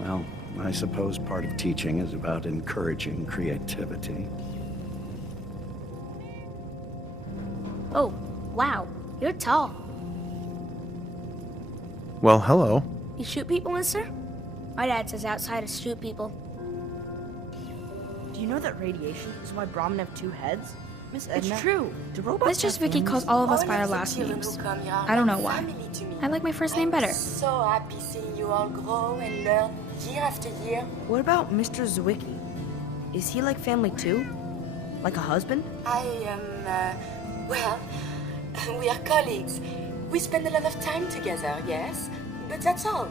Well, I suppose part of teaching is about encouraging creativity. Oh, wow. You're tall. Well, hello. You shoot people, mister? My dad says outsiders shoot people. Do you know that radiation is why Brahmin have two heads? Miss Edna? It's true. Do robots Mistress have Vicky families? calls all of us All by our of the last children names. who come here are I don't know like why. family to me. I like my first name better. I'm so happy seeing you all grow and learn year after year. What about Mr. Zwicky? Is he like family too? Like a husband? Well, we are colleagues. We spend a lot of time together, yes? But that's all.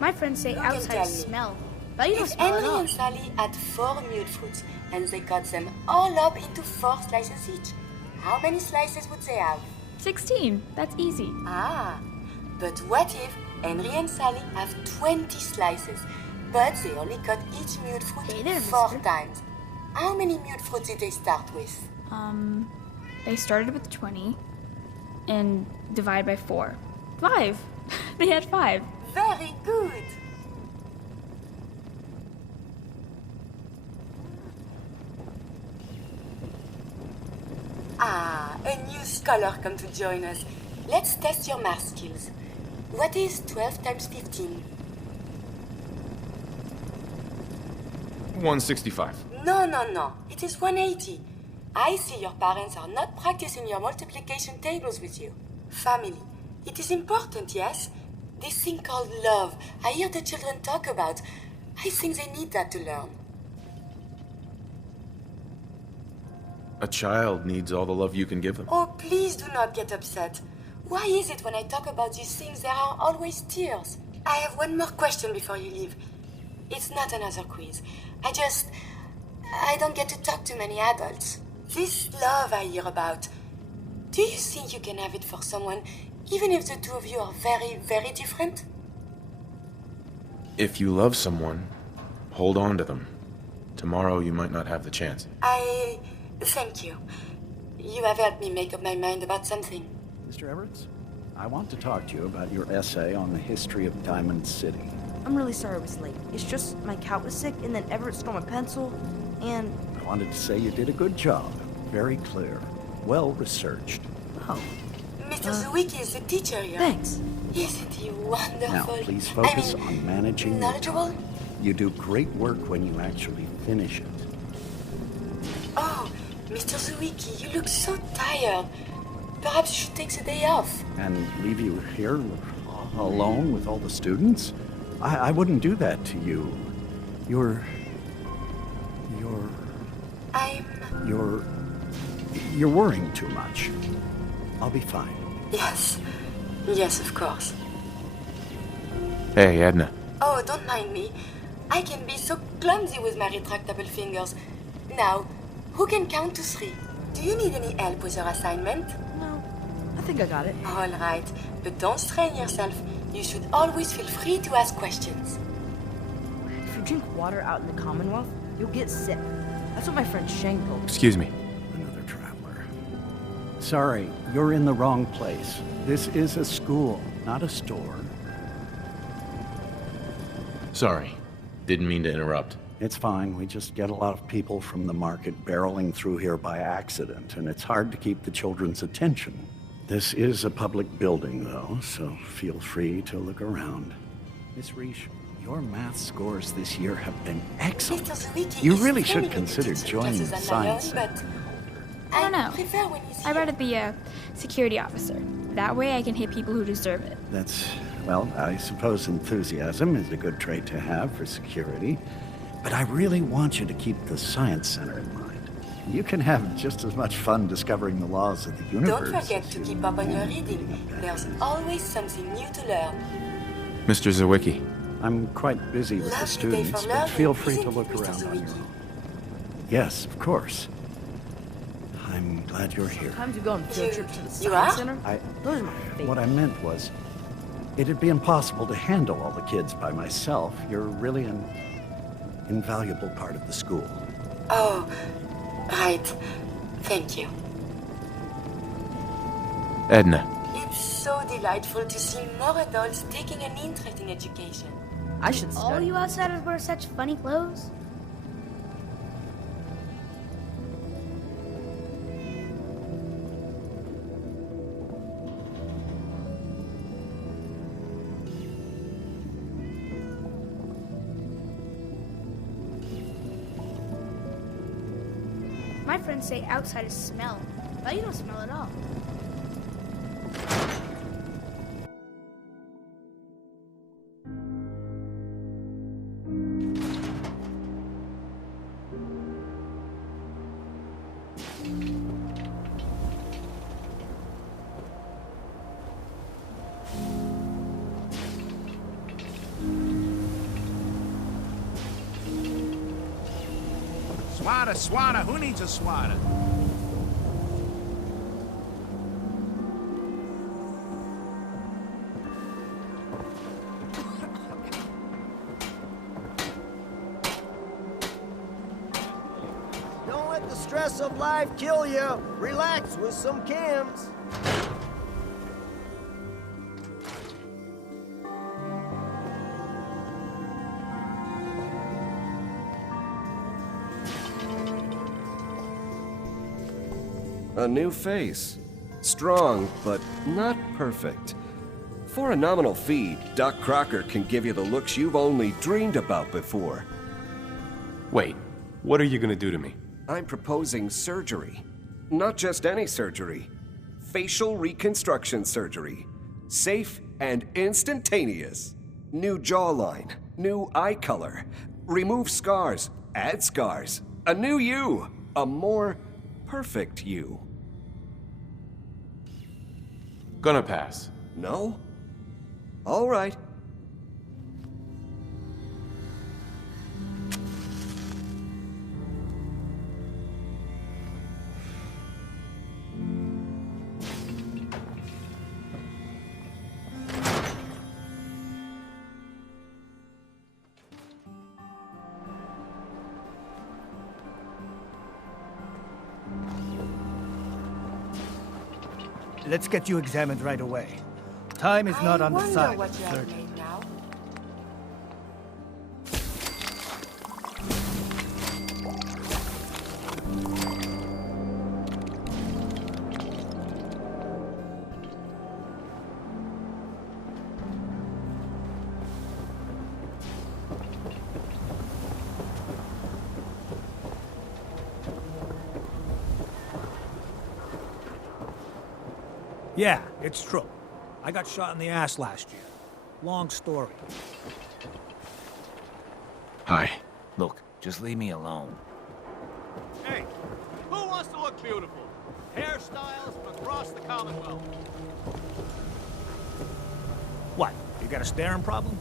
My friends say You can tell outsiders me. smell. But you don't If smell at Henry all. and Sally had 4 mute fruits and they cut them all up into 4 slices each, how many slices would they have? 16. That's easy. Ah, but what if Henry and Sally have 20 slices, but they only cut each mute fruit Hey there, 4 mister. times? How many mute fruits did they start with? They started with 20 and divide by 4. 5. They had 5. Very good. Ah, a new scholar come to join us. Let's test your math skills. What is 12 times 15? 165. No. It is 180. I see your parents are not practicing your multiplication tables with you. Family. It is important, yes? This thing called love. I hear the children talk about. I think they need that to learn. A child needs all the love you can give them. Oh, please do not get upset. Why is it when I talk about these things there are always tears? I have one more question before you leave. It's not another quiz. I don't get to talk to many adults. This love I hear about, do you think you can have it for someone, even if the two of you are very, very different? If you love someone, hold on to them. Tomorrow you might not have the chance. Thank you. You have helped me make up my mind about something. Mr. Everett, I want to talk to you about your essay on the history of Diamond City. I'm really sorry I was late. It's just my cat was sick and then Everett stole my pencil and... I wanted to say you did a good job. Very clear. Well researched. Oh, Mr. Zwicky is the teacher here. thanks. Isn't he wonderful? Now, please focus on managing your knowledgeable? time. You do great work when you actually finish it. Oh, Mr. Zwicky, you look so tired. Perhaps you should take the day off. And leave you here alone with all the students? I wouldn't do that to you. You're worrying too much. I'll be fine. Yes, of course. Hey, Edna. Oh, don't mind me. I can be so clumsy with my retractable fingers. Now, who can count to 3? Do you need any help with your assignment? No, I think I got it. All right, but don't strain yourself. You should always feel free to ask questions. If you drink water out in the Commonwealth, you'll get sick. That's what my friend Shang told me. Excuse me. Another traveler. Sorry, you're in the wrong place. This is a school, not a store. Sorry. Didn't mean to interrupt. It's fine. We just get a lot of people from the market barreling through here by accident, and it's hard to keep the children's attention. This is a public building, though, so feel free to look around. Miss Reish, your math scores this year have been excellent. Mr. Zwicky You is really very should good consider teaching joining classes the on my own, science but center. I don't know. prefer when he's I here. rather be a security officer. That way I can hit people who deserve it. That's, well, I suppose enthusiasm is a good trait to have for security. But I really want you to keep the science center in mind. You can have just as much fun discovering the laws of the universe. Don't forget as to you keep up on your can reading. being a bad There's guy. always something new to learn. Mr. Zawicki. I'm quite busy with the Lovely day students, for but learning, feel free to isn't it, look Mr. around on your Zawicki? own. Yes, of course. I'm glad you're here. Sometimes you go on field trips to the You Science are? Center. I- Those are my favorite. What I meant was, it'd be impossible to handle all the kids by myself. You're really an invaluable part of the school. Oh, right. Thank you. Edna. You It's so delightful to see more adults taking an interest in education. I should All study. you outsiders wear such funny clothes. My friends say outsiders smell, but you don't smell at all. Swatter, who needs a swatter? Don't let the stress of life kill you. Relax with some cams. A new face. Strong, but not perfect. For a nominal fee, Doc Crocker can give you the looks you've only dreamed about before. Wait, what are you gonna do to me? I'm proposing surgery. Not just any surgery. Facial reconstruction surgery. Safe and instantaneous. New jawline, new eye color. Remove scars, add scars. A new you. A more perfect you. Gonna pass. No? All right. Let's get you examined right away. Time is not on the I side wonder of what you have surgery. made now. Yeah, it's true. I got shot in the ass last year. Long story. Hi. Look, just leave me alone. Hey, who wants to look beautiful? Hairstyles from across the Commonwealth. What? You got a staring problem?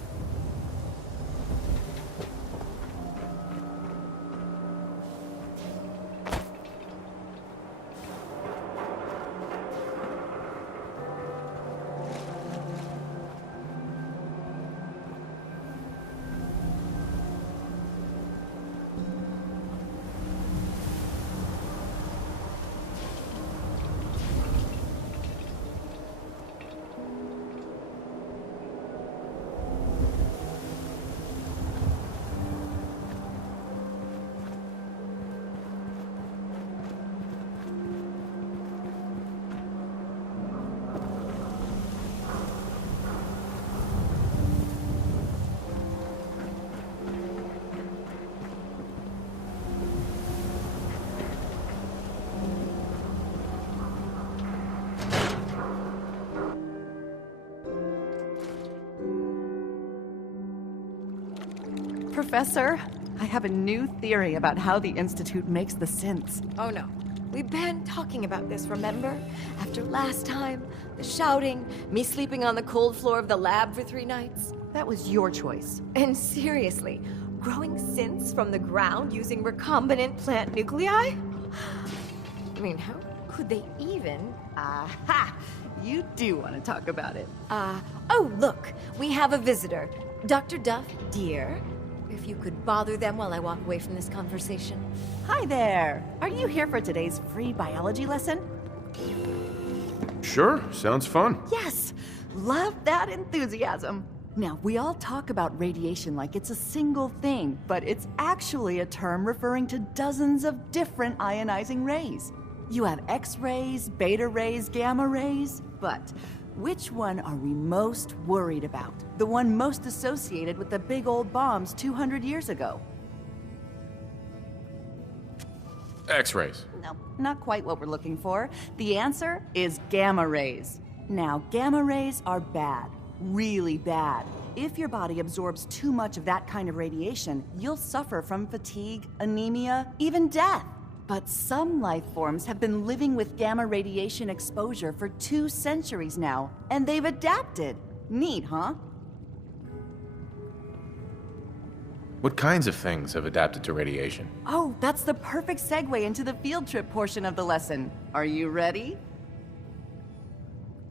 Professor, I have a new theory about how the Institute makes the synths. Oh no. We've been talking about this, remember? After last time, the shouting, me sleeping on the cold floor of the lab for 3 nights. That was your choice. And seriously, growing synths from the ground using recombinant plant nuclei? I mean, how could they even? Aha! You do want to talk about it. Oh, look, we have a visitor. Dr. Duff, dear. If you could bother them while I walk away from this conversation. Hi there. Are you here for today's free biology lesson? Sure, sounds fun. Yes! Love that enthusiasm. Now, we all talk about radiation like it's a single thing, but it's actually a term referring to dozens of different ionizing rays. You have X-rays, beta rays, gamma rays, but which one are we most worried about? The one most associated with the big old bombs 200 years ago? X-rays. No, not quite what we're looking for. The answer is gamma rays. Now, gamma rays are bad. Really bad. If your body absorbs too much of that kind of radiation, you'll suffer from fatigue, anemia, even death. But some life forms have been living with gamma radiation exposure for 2 centuries now, and they've adapted. Neat, huh? What kinds of things have adapted to radiation? Oh, that's the perfect segue into the field trip portion of the lesson. Are you ready?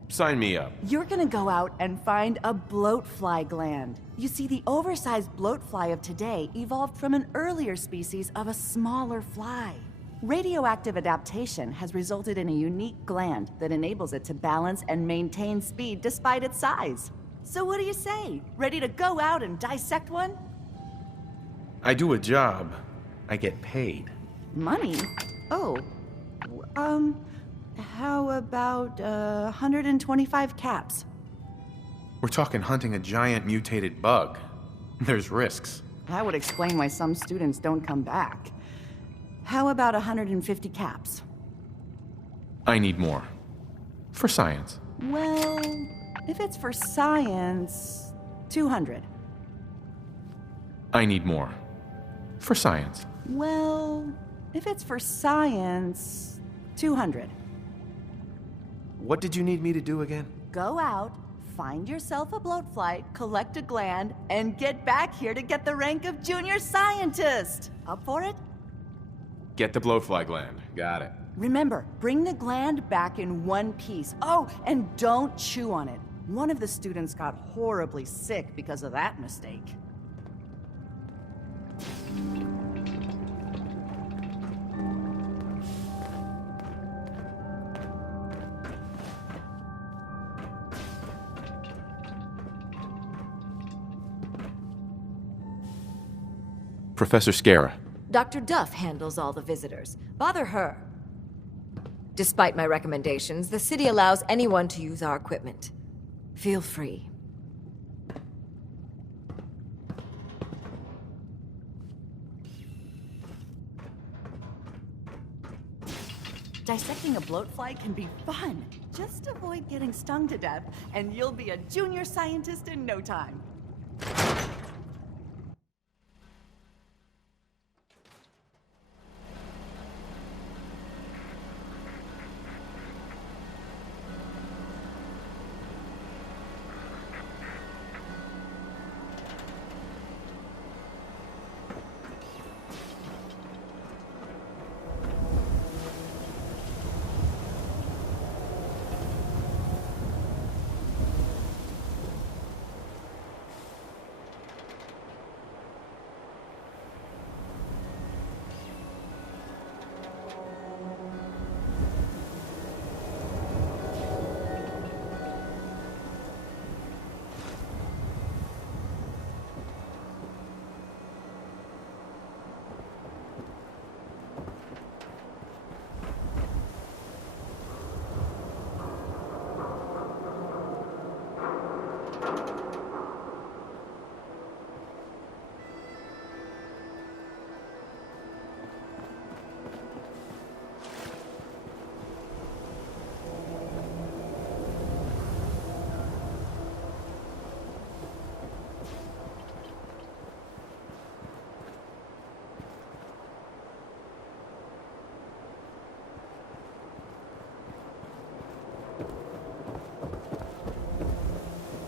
Sign me up. You're gonna go out and find a bloatfly gland. You see, the oversized bloatfly of today evolved from an earlier species of a smaller fly. Radioactive adaptation has resulted in a unique gland that enables it to balance and maintain speed despite its size. So what do you say? Ready to go out and dissect one? I do a job. I get paid. Money? Oh. How about 125 caps? We're talking hunting a giant mutated bug. There's risks. That would explain why some students don't come back. How about 150 caps? I need more. For science. Well, if it's for science, 200. I need more. For science. Well, if it's for science, 200. What did you need me to do again? Go out, find yourself a bloatfly, collect a gland, and get back here to get the rank of junior scientist. Up for it? Get the blowfly gland. Got it. Remember, bring the gland back in one piece. Oh, and don't chew on it. One of the students got horribly sick because of that mistake. Professor Scara. Dr. Duff handles all the visitors. Bother her. Despite my recommendations, the city allows anyone to use our equipment. Feel free. Dissecting a bloatfly can be fun. Just avoid getting stung to death, and you'll be a junior scientist in no time.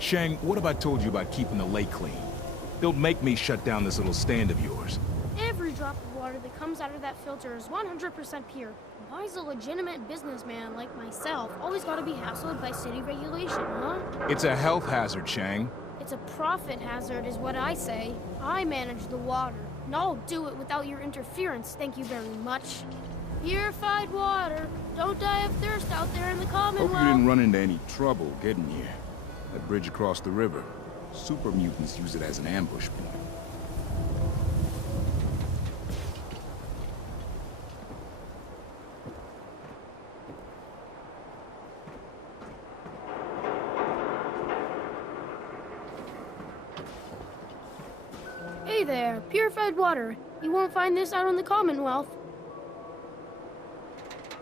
Shang, what have I told you about keeping the lake clean? Don't make me shut down this little stand of yours. Every drop of water that comes out of that filter is 100% pure. Why's a legitimate businessman like myself always gotta be hassled by city regulation, huh? It's a health hazard, Shang. It's a profit hazard is what I say. I manage the water, and I'll do it without your interference, thank you very much. Purified water, Don't die of thirst out there in the Commonwealth. Hope you didn't run into any trouble getting here. That bridge across the river. Super mutants use it as an ambush point. Hey there, purified water. You won't find this out in the Commonwealth.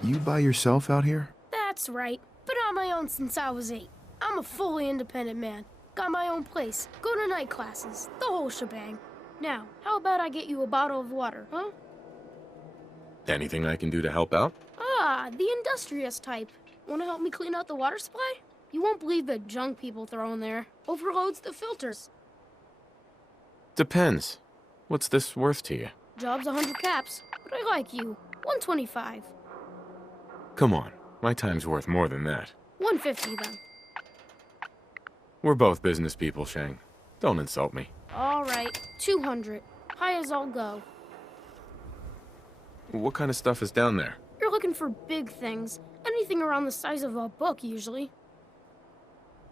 You by yourself out here? That's right. Been on my own since I was 8. I'm a fully independent man. Got my own place. Go to night classes. The whole shebang. Now, how about I get you a bottle of water, huh? Anything I can do to help out? Ah, the industrious type. Want to help me clean out the water supply? You won't believe the junk people throw in there. Overloads the filters. Depends. What's this worth to you? Job's 100 caps, but I like you. 125. Come on, my time's worth more than that. 150 then. We're both business people, Shang. Don't insult me. All right, 200. High as I'll go. What kind of stuff is down there? You're looking for big things. Anything around the size of a book, usually.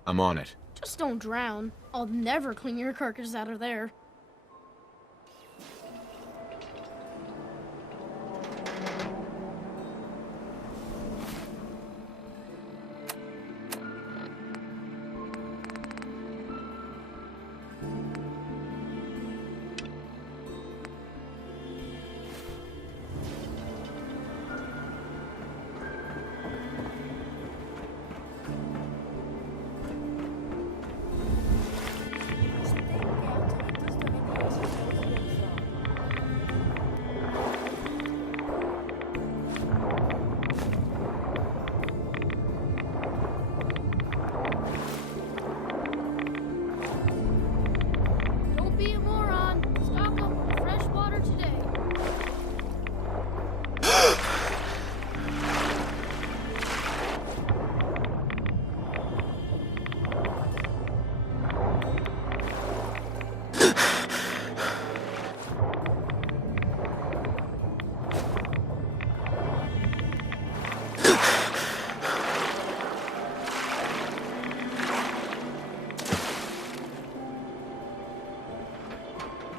I'm on it. Just don't drown. I'll never clean your carcass out of there.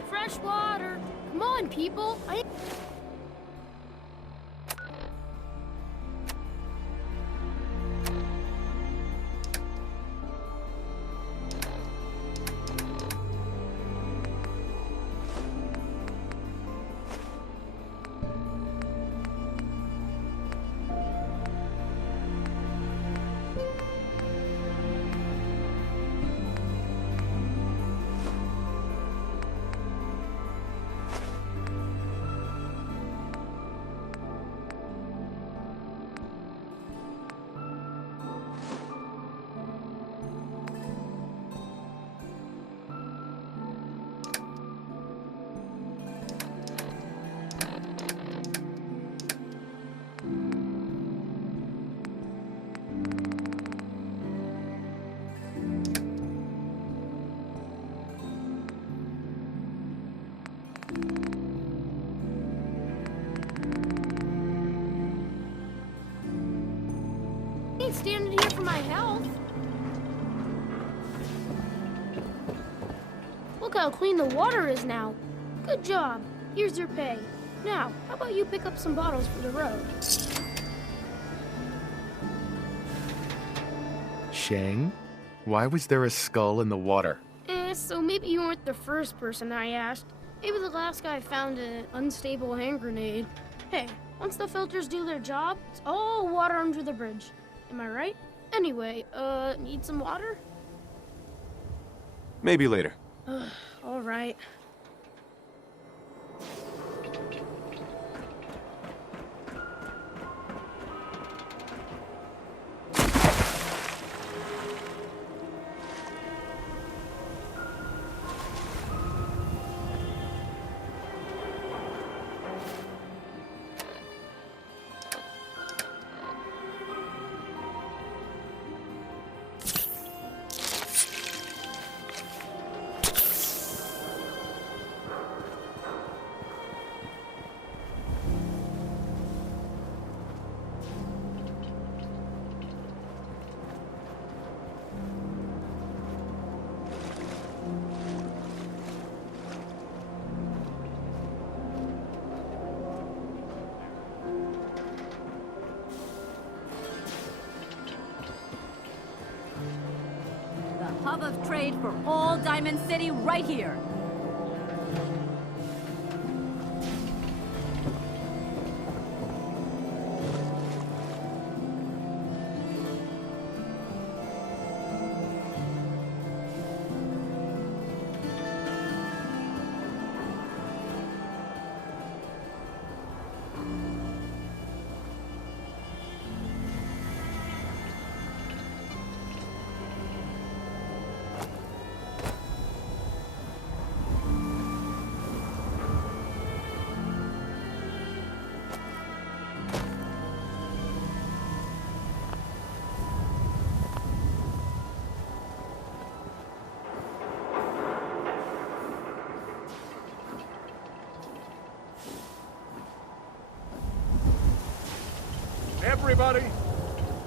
Fresh water. Come on, people. I ain't standing here for my health. Look how clean the water is now. Good job. Here's your pay. Now, how about you pick up some bottles for the road? Shang? Why was there a skull in the water? So maybe you weren't the first person I asked. Maybe the last guy found an unstable hand grenade. Hey, once the filters do their job, it's all water under the bridge. Am I right? Anyway, need some water? Maybe later. All right. of trade for all Diamond City right here.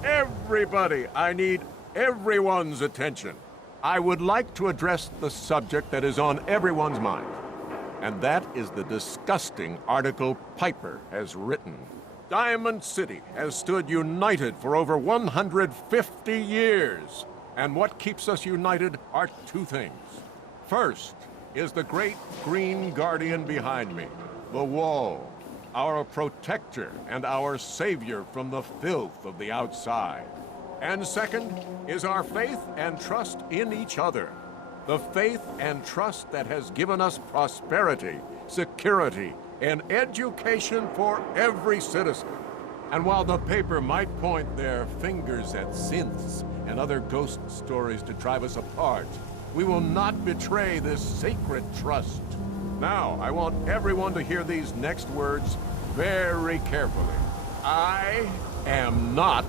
Everybody, I need everyone's attention. I would like to address the subject that is on everyone's mind, and that is the disgusting article Piper has written. Diamond City has stood united for over 150 years, and what keeps us united are two things. First is the great green guardian behind me, the wall. Our protector and our savior from the filth of the outside. And second is our faith and trust in each other. The faith and trust that has given us prosperity, security, and education for every citizen. And while the paper might point their fingers at synths and other ghost stories to drive us apart, we will not betray this sacred trust. Now, I want everyone to hear these next words very carefully. I am not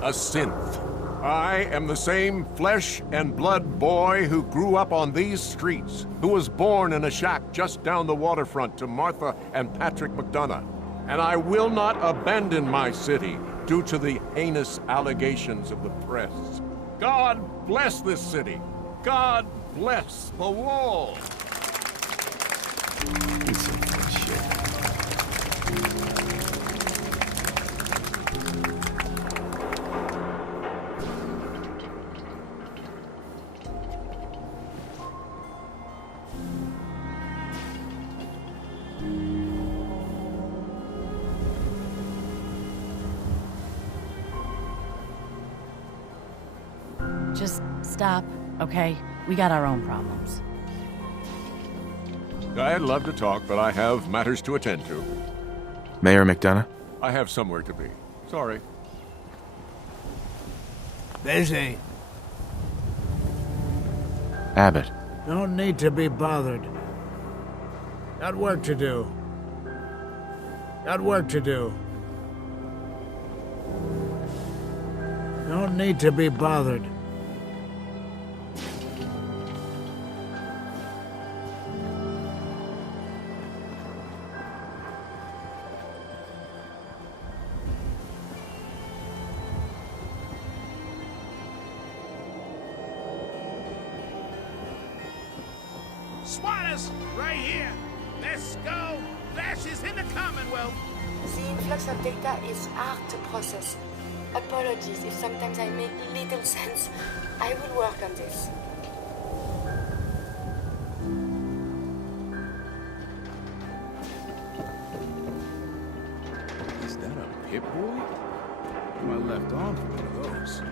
a synth. I am the same flesh and blood boy who grew up on these streets, who was born in a shack just down the waterfront to Martha and Patrick McDonough. And I will not abandon my city due to the heinous allegations of the press. God bless this city. God bless the wall. Piece of shit. Just stop, okay? We got our own problems. I'd love to talk, but I have matters to attend to. Mayor McDonough? I have somewhere to be. Sorry. Busy. Abbott. Don't need to be bothered. Got work to do. Got work to do. Don't need to be bothered. Swatters, right here. Let's go. Flashes in the Commonwealth. The influx of data is hard to process. Apologies if sometimes I make little sense. I will work on this. Is that a Pip Boy? I left on for one of those.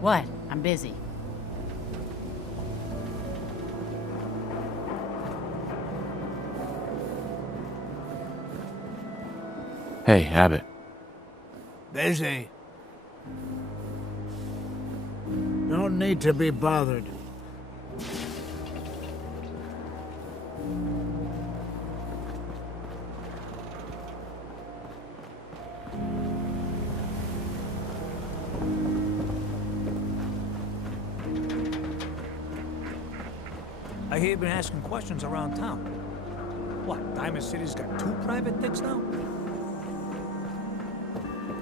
What? I'm busy. Hey, Abbott. Busy. Don't need to be bothered. I hear you've been asking questions around town. What, Diamond City's got 2 private digs now?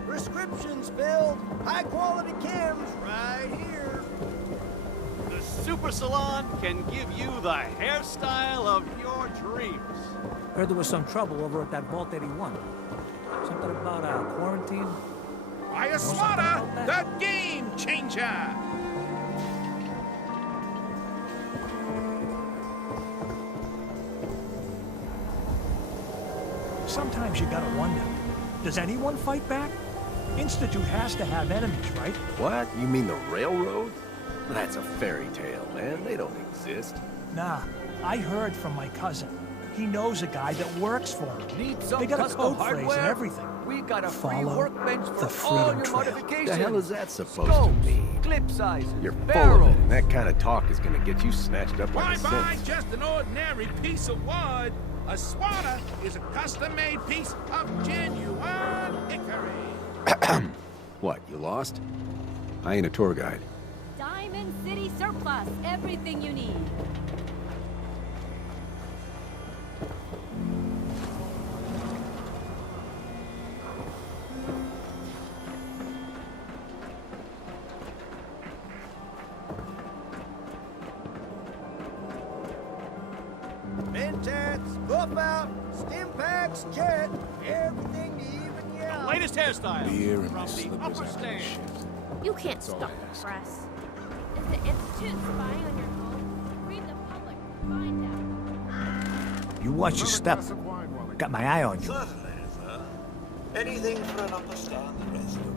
Prescriptions filled. High quality chems right here. The Super Salon can give you the hairstyle of your dreams. Heard there was some trouble over at that Vault 81. Something about quarantine? Fire Swatter, the game changer! Sometimes you gotta wonder, does anyone fight back? Institute has to have enemies, right? What? You mean the railroad? That's a fairy tale, man. They don't exist. Nah, I heard from my cousin. He knows a guy that works for him. Need some they got a custom code phrase and hardware? everything. We got a free Follow workbench the for all Freedom your Trail. modifications. The hell is that supposed Scopes, to mean? clip sizes, You're full of barrels. it, and that kind of talk is gonna get you snatched up Why like a buy cent. just an ordinary piece of wood? A swatter is a custom-made piece of genuine hickory. What, you lost? I ain't a tour guide. Diamond City Surplus. Everything you need. Mentats, buff out, stim packs, jet, everything to even you out. Latest hairstyle Beer and from my the slippers upper out stand. You can't That's all stop I the ask. press. Is the Institute spying on your home? Read the public. Find out. You watch your step. Got my eye on you. Certainly, sir. Anything for an upper-stand resident.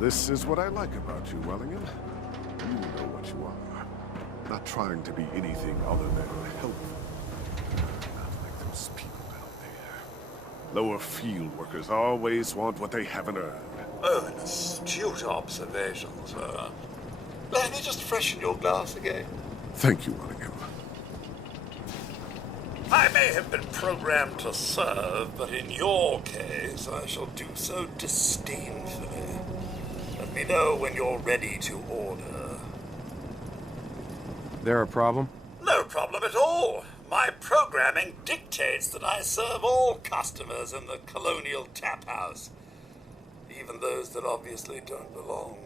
This is what I like about you, Wellingham. You know what you are. Not trying to be anything other than helpful. Not like those people down there. Lower field workers always want what they haven't earned. Oh, an astute observation, sir. Let me just freshen your glass again. Thank you, Wellingham. I may have been programmed to serve, but in your case, I shall do so disdainfully. Let me know when you're ready to order. There a problem? No problem at all. My programming dictates that I serve all customers in the Colonial Tap House, even those that obviously don't belong.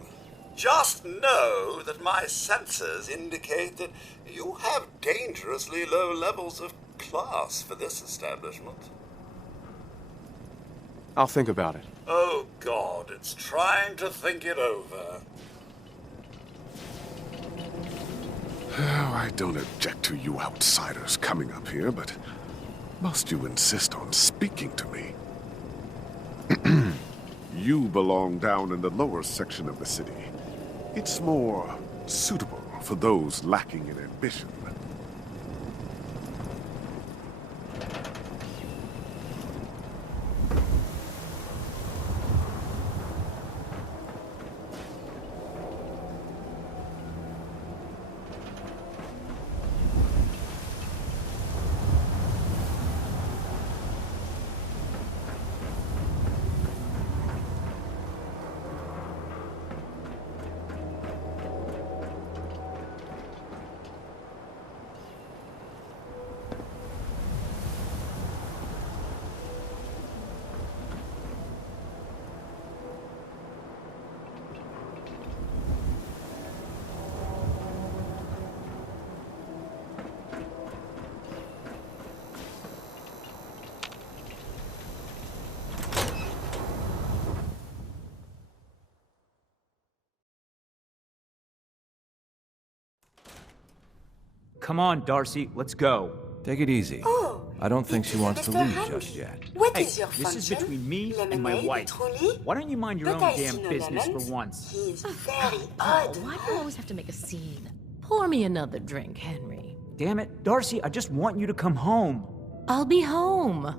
Just know that my sensors indicate that you have dangerously low levels of class for this establishment. I'll think about it. Oh God, it's trying to think it over. Oh, I don't object to you outsiders coming up here, but must you insist on speaking to me? You belong down in the lower section of the city. It's more suitable for those lacking in ambition. Come on, Darcy, let's go. Take it easy. Oh, I don't think she wants to Mr. leave Henry. just yet. What Hey, is your this is function? between me and my Lemonade, wife. truly? Why don't you mind your But own I see damn no business lemons. for once? He is very odd. Why do you always have to make a scene? Pour me another drink, Henry. Damn it, Darcy, I just want you to come home. I'll be home.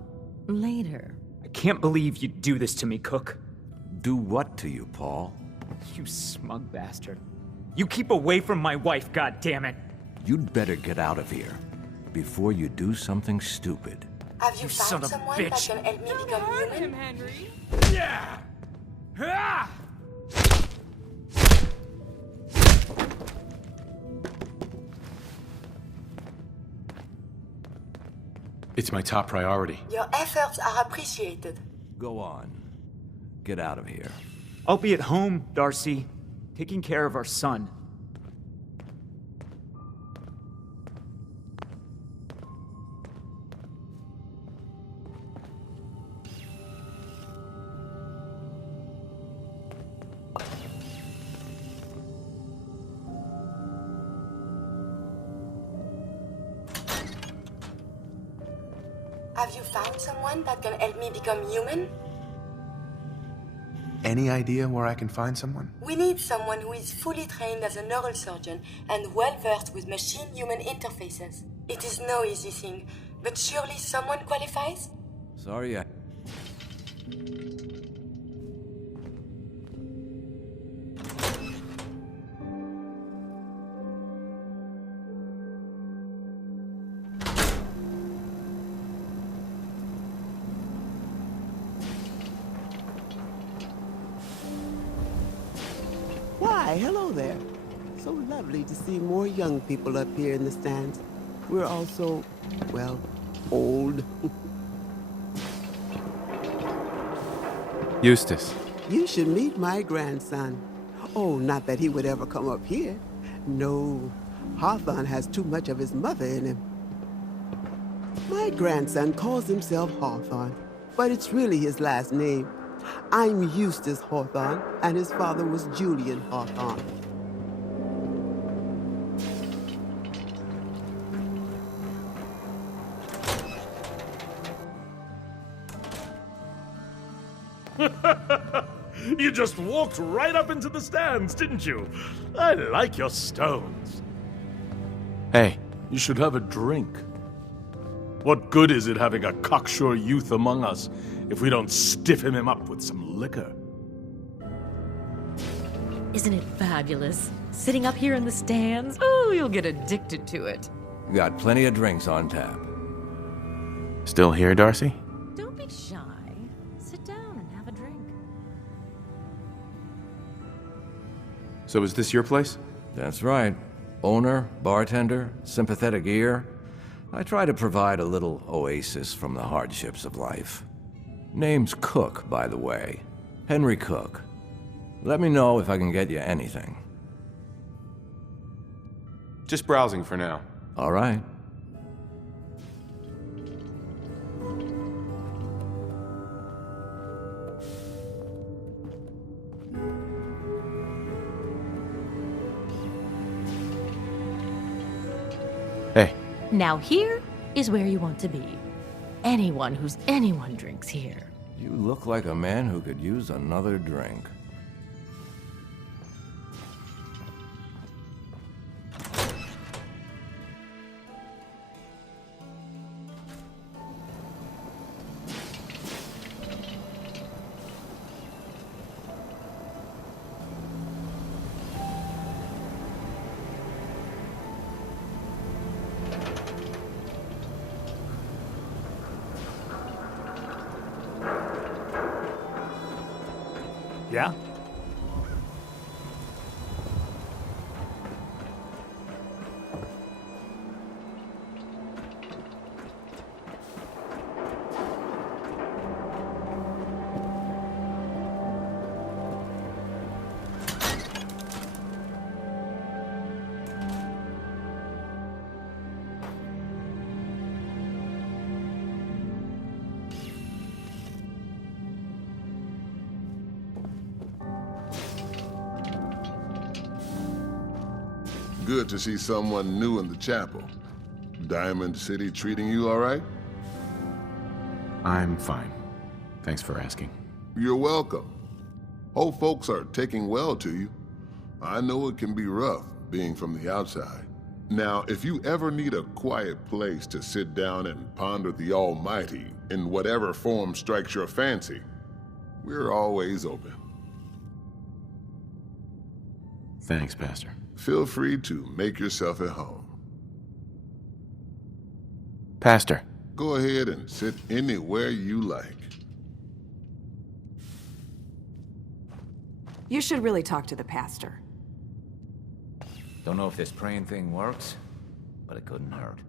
Later. can't believe you'd do this to me, Cook. Do what to you, Paul? You smug bastard. You keep away from my wife, goddammit! You'd better get out of here before you do something stupid. Have you son found of a someone bitch. that can help me become human? Henry. Yeah! Ah! It's my top priority. Your efforts are appreciated. Go on. Get out of here. I'll be at home, Darcy, taking care of our son. Have you found someone that can help me become human? Any idea where I can find someone? We need someone who is fully trained as a neurosurgeon and well-versed with machine-human interfaces. It is no easy thing, but surely someone qualifies? Sorry, Why, hello there. So lovely to see more young people up here in the stands. We're all so, well, old. Eustace. You should meet my grandson. Oh, not that he would ever come up here. No, Hawthorne has too much of his mother in him. My grandson calls himself Hawthorne, but it's really his last name. I'm Eustace Hawthorne, and his father was Julian Hawthorne. You just walked right up into the stands, didn't you? I like your stones. Hey. You should have a drink. What good is it having a cocksure youth among us if we don't stiffen him up with some liquor? Isn't it fabulous? Sitting up here in the stands? Oh, you'll get addicted to it. You got plenty of drinks on tap. Still here, Darcy? Don't be shy. Sit down and have a drink. So is this your place? That's right. Owner, bartender, sympathetic ear. I try to provide a little oasis from the hardships of life. Name's Cook, by the way. Henry Cook. Let me know if I can get you anything. Just browsing for now. All right. Hey. Now here is where you want to be. Anyone who's anyone drinks here. You look like a man who could use another drink. Yeah? Good to see someone new in the chapel. Diamond City treating you all right? I'm fine. Thanks for asking. You're welcome. Whole folks are taking well to you. I know it can be rough, being from the outside. Now, if you ever need a quiet place to sit down and ponder the Almighty, in whatever form strikes your fancy. We're always open. Thanks, Pastor. Feel free to make yourself at home. Pastor. Go ahead and sit anywhere you like. You should really talk to the pastor. Don't know if this praying thing works, but it couldn't hurt.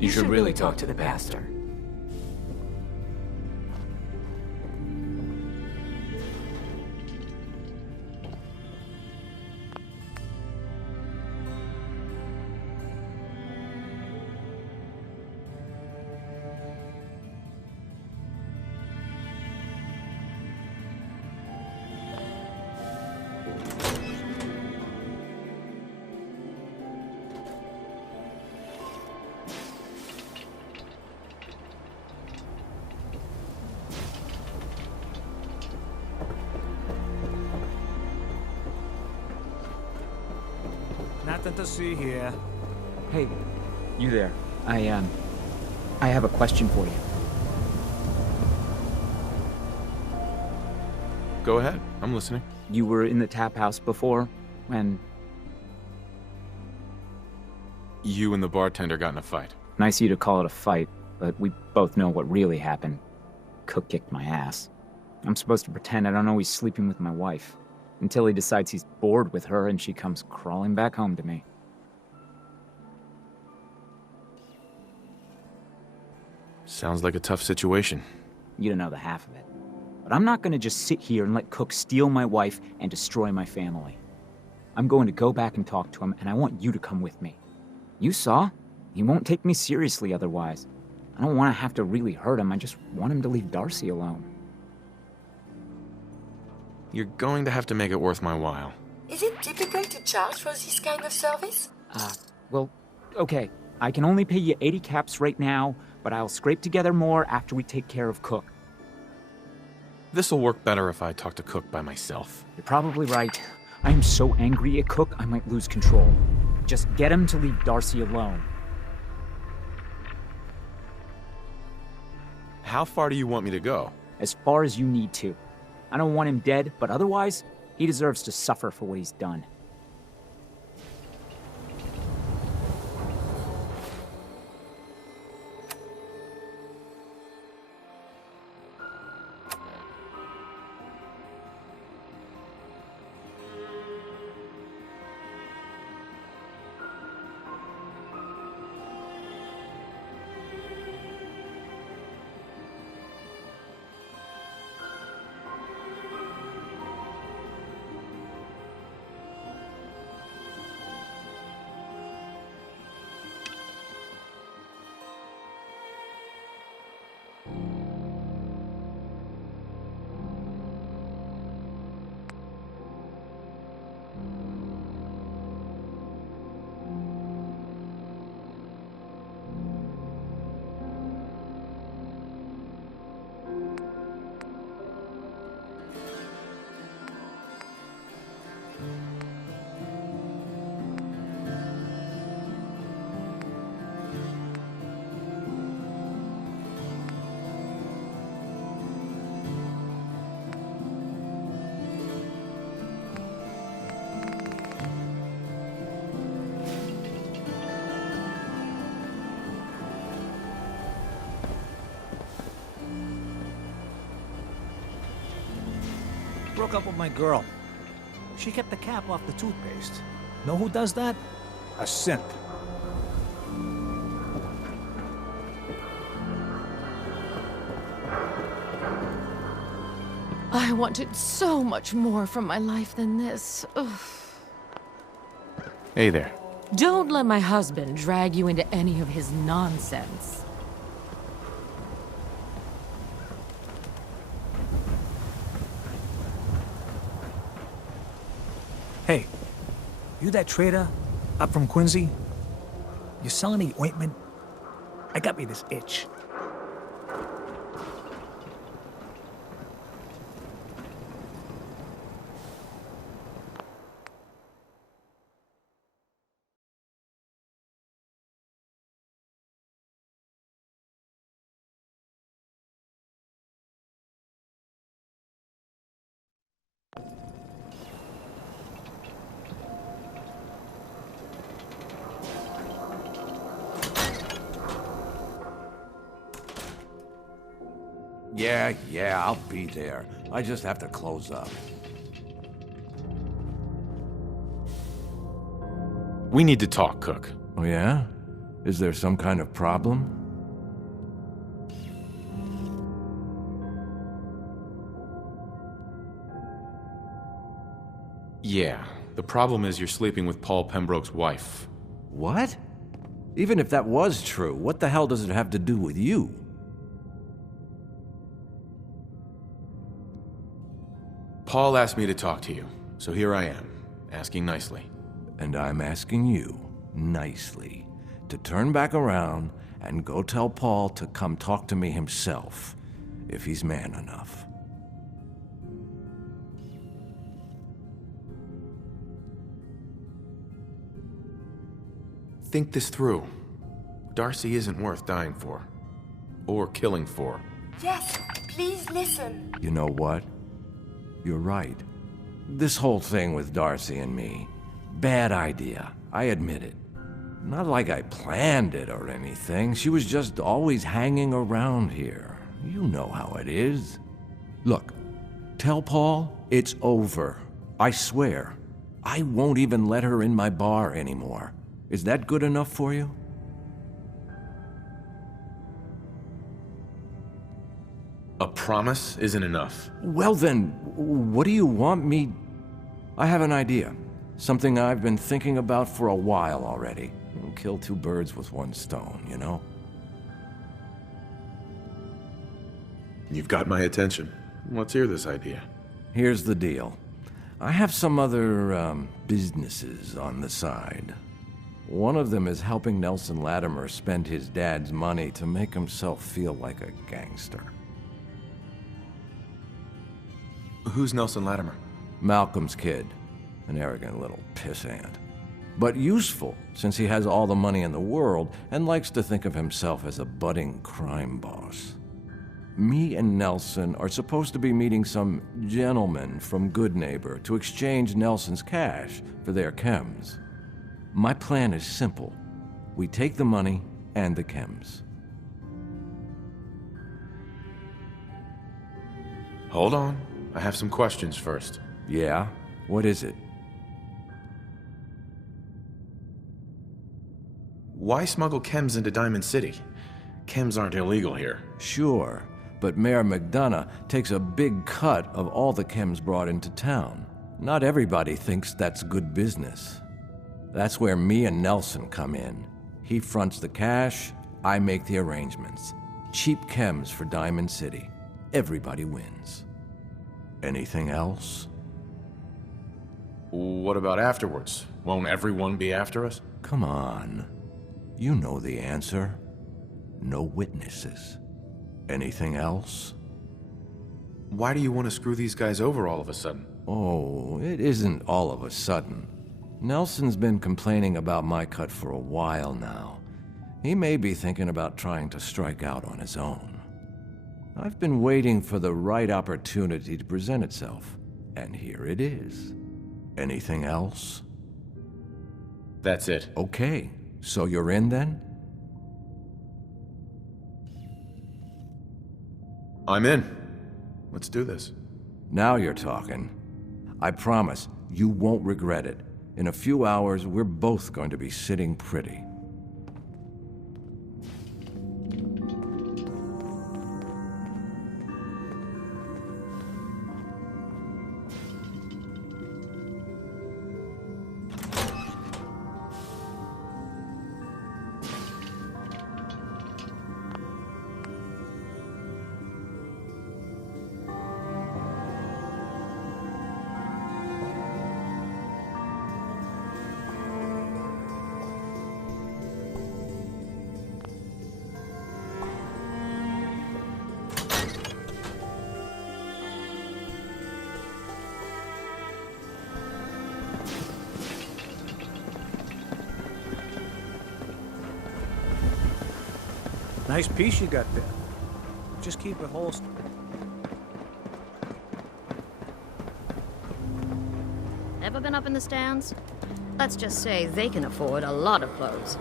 You should really talk to the pastor. Nothing to see here. Hey, you there. I have a question for you. Go ahead. I'm listening. You were in the tap house before, when... You and the bartender got in a fight. Nice of you to call it a fight, but we both know what really happened. Cook kicked my ass. I'm supposed to pretend I don't know he's sleeping with my wife, until he decides he's bored with her and she comes crawling back home to me. Sounds like a tough situation. You don't know the half of it. But I'm not gonna just sit here and let Cook steal my wife and destroy my family. I'm going to go back and talk to him, and I want you to come with me. You saw? He won't take me seriously otherwise. I don't want to have to really hurt him, I just want him to leave Darcy alone. You're going to have to make it worth my while. Is it typical to charge for this kind of service? Well, okay. I can only pay you 80 caps right now, but I'll scrape together more after we take care of Cook. This'll work better if I talk to Cook by myself. You're probably right. I am so angry at Cook, I might lose control. Just get him to leave Darcy alone. How far do you want me to go? As far as you need to. I don't want him dead, but otherwise, he deserves to suffer for what he's done. broke up with my girl. She kept the cap off the toothpaste. Know who does that? A simp. I wanted so much more from my life than this. Ugh. Hey there. Don't let my husband drag you into any of his nonsense. Hey, you that trader up from Quincy? You sell any ointment? I got me this itch. Yeah, I'll be there. I just have to close up. We need to talk, Cook. Oh, yeah? Is there some kind of problem? Yeah, the problem is you're sleeping with Paul Pembroke's wife. What? Even if that was true, what the hell does it have to do with you? Paul asked me to talk to you, so here I am, asking nicely. And I'm asking you, nicely, to turn back around and go tell Paul to come talk to me himself, if he's man enough. Think this through. Darcy isn't worth dying for. Or killing for. Yes, please listen. You know what? You're right. This whole thing with Darcy and me, bad idea. I admit it. Not like I planned it or anything. She was just always hanging around here. You know how it is. Look, tell Paul it's over. I swear. I won't even let her in my bar anymore. Is that good enough for you? A promise isn't enough. Well then, what do you want me... I have an idea. Something I've been thinking about for a while already. Kill two birds with one stone, you know? You've got my attention. Let's hear this idea. Here's the deal. I have some other, businesses on the side. One of them is helping Nelson Latimer spend his dad's money to make himself feel like a gangster. Who's Nelson Latimer? Malcolm's kid. An arrogant little pissant. But useful, since he has all the money in the world and likes to think of himself as a budding crime boss. Me and Nelson are supposed to be meeting some gentleman from Goodneighbor to exchange Nelson's cash for their chems. My plan is simple. We take the money and the chems. Hold on. I have some questions first. Yeah? What is it? Why smuggle chems into Diamond City? Chems aren't illegal here. Sure, but Mayor McDonough takes a big cut of all the chems brought into town. Not everybody thinks that's good business. That's where me and Nelson come in. He fronts the cash, I make the arrangements. Cheap chems for Diamond City. Everybody wins. Anything else? What about afterwards? Won't everyone be after us? Come on. You know the answer. No witnesses. Anything else? Why do you want to screw these guys over all of a sudden? Oh, it isn't all of a sudden. Nelson's been complaining about my cut for a while now. He may be thinking about trying to strike out on his own. I've been waiting for the right opportunity to present itself, and here it is. Anything else? That's it. Okay, so you're in then? I'm in. Let's do this. Now you're talking. I promise, you won't regret it. In a few hours, we're both going to be sitting pretty. Nice piece you got there. Just keep it holstered. Ever been up in the stands? Let's just say they can afford a lot of clothes.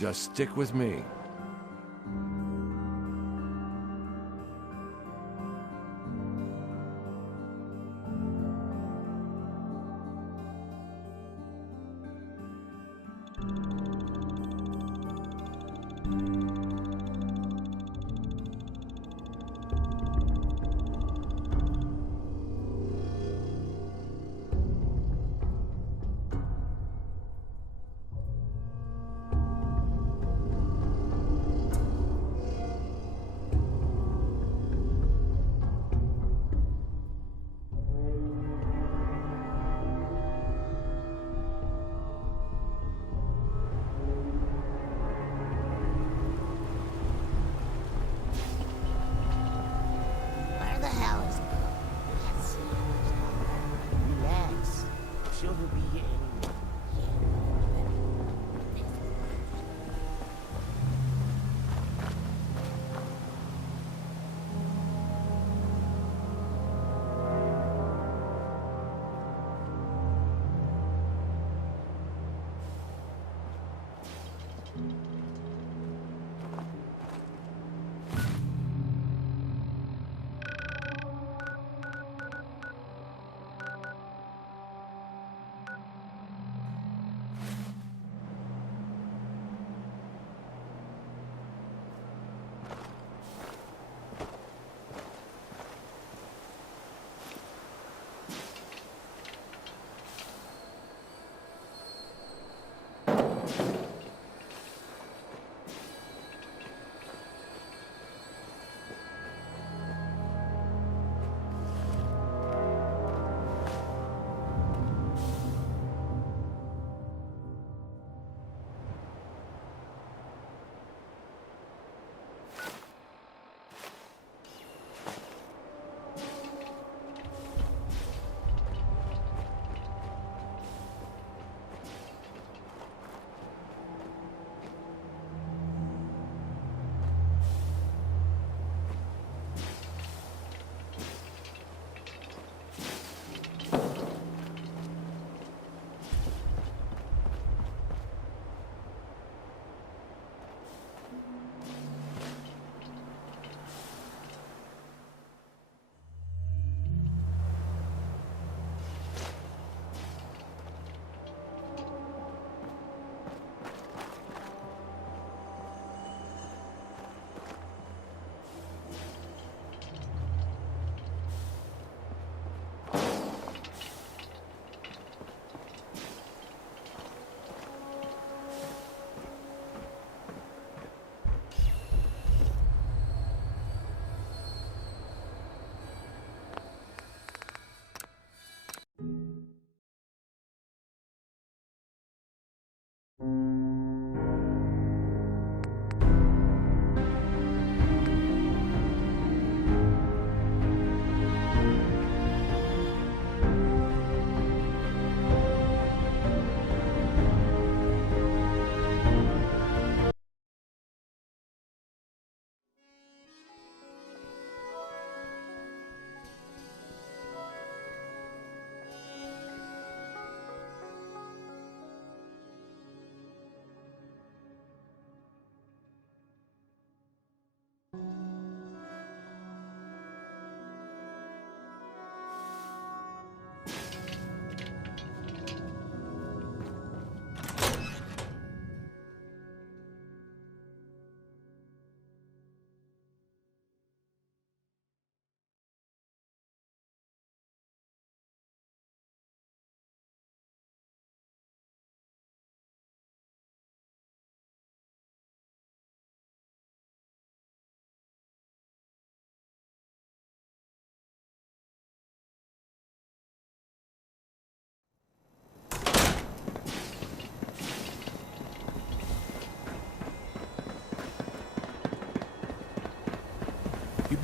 Just stick with me.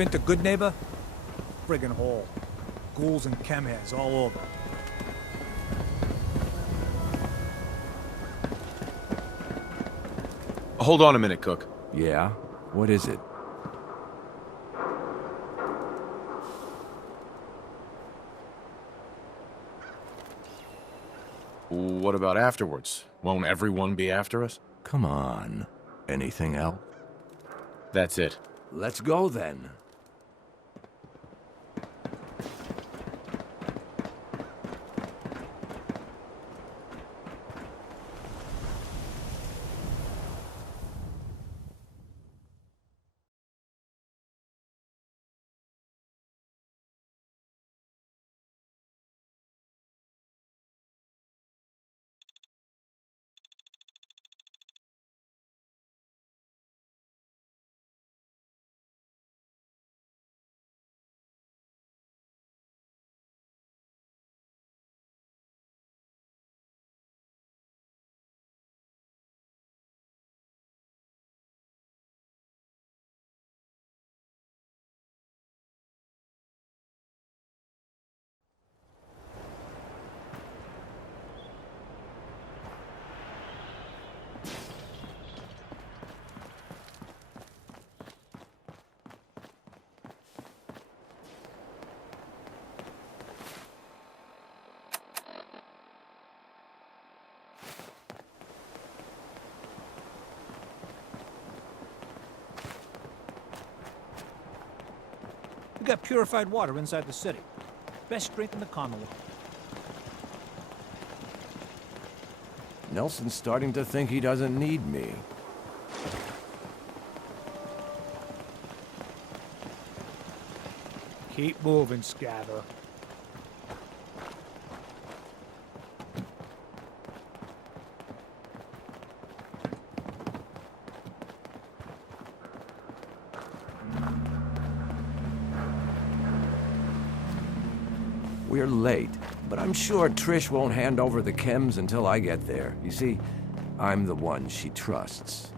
been to Good Neighbor? Friggin' hole. Ghouls and chemheads all over. Hold on a minute, Cook. Yeah? What is it? What about afterwards? Won't everyone be after us? Come on. Anything else? That's it. Let's go then. We got purified water inside the city. Best drink in the Commonwealth. Nelson's starting to think he doesn't need me. Keep moving, Scather. We're late, but I'm sure Trish won't hand over the chems until I get there. You see, I'm the one she trusts.